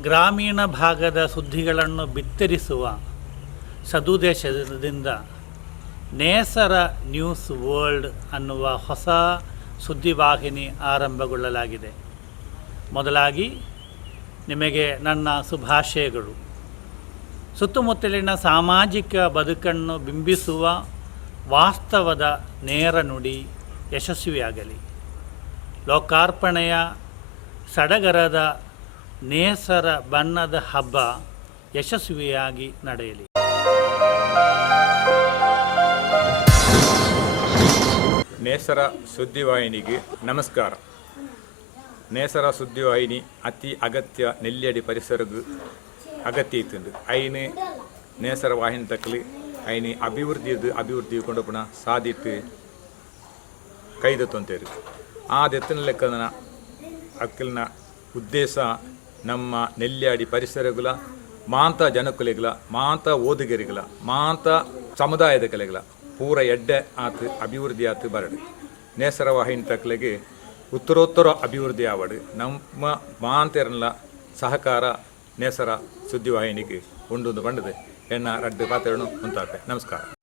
ಗ್ರಾಮೀಣ ಭಾಗದ ಸುದ್ದಿಗಳನ್ನು ಬಿತ್ತರಿಸುವ ಸದುದ್ದೇಶದಿಂದ ನೇಸರ ನ್ಯೂಸ್ ವರ್ಲ್ಡ್ ಅನ್ನುವ ಹೊಸ ಸುದ್ದಿವಾಹಿನಿ ಆರಂಭಗೊಳ್ಳಲಾಗಿದೆ. ಮೊದಲಾಗಿ ನಿಮಗೆ ನನ್ನ ಶುಭಾಶಯಗಳು. ಸುತ್ತಮುತ್ತಲಿನ ಸಾಮಾಜಿಕ ಬದುಕನ್ನು ಬಿಂಬಿಸುವ ವಾಸ್ತವದ ನೇರ ನುಡಿ ಯಶಸ್ವಿಯಾಗಲಿ. ಲೋಕಾರ್ಪಣೆಯ ಸಡಗರದ ನೇಸರ ಬಣ್ಣದ ಹಬ್ಬ ಯಶಸ್ವಿಯಾಗಿ ನಡೆಯಲಿ. ನೇಸರ ಸುದ್ದಿವಾಹಿನಿಗೆ ನಮಸ್ಕಾರ. ನೇಸರ ಸುದ್ದಿವಾಹಿನಿ ಅತಿ ಅಗತ್ಯ ನೆಲ್ಲಿಯಡಿ ಪರಿಸರಗೂ ಅಗತ್ಯ ಇತ್ತು. ಐನು ನೇಸರ ವಾಹಿನಿ ತಕ್ಕಲಿ ಐನು ಅಭಿವೃದ್ಧಿ ಕೊಂಡು ಪುನಃ ಸಾಧಿಟ್ಟು ಕೈದತ್ತಂತೇರು ಆ ದೆತ್ತಿನ ಲೆಕ್ಕದ ಅಕ್ಕಲಿನ ಉದ್ದೇಶ ನಮ್ಮ ನೆಲ್ಯಾಡಿ ಪರಿಸರಗಳ ಮಾಂತ ಜನಕುಲೆಗಳ ಮಾಂತ ಓದುಗರಿಗಳ ಮಾಂತ ಸಮುದಾಯದ ಕಲೆಗಳ ಪೂರ ಎಡ್ಡೆ ಆತು ಅಭಿವೃದ್ಧಿ ಆತು ಬರಡು ನೇಸರ ವಾಹಿನಿ ತಕ್ಕಲೆಗೆ ಉತ್ತರೋತ್ತರ ಅಭಿವೃದ್ಧಿ ಆವಡು ನಮ್ಮ ಮಾಂತೆರಲ್ಲ ಸಹಕಾರ ನೇಸರ ಸುದ್ದಿವಾಹಿನಿಗೆ ಉಂಡು ಬಂಡದೆ ಎನ್ನ ರಡ್ಡು ಪಾತ್ರೆಯನ್ನು ಉಂಟಾಪೆ. ನಮಸ್ಕಾರ.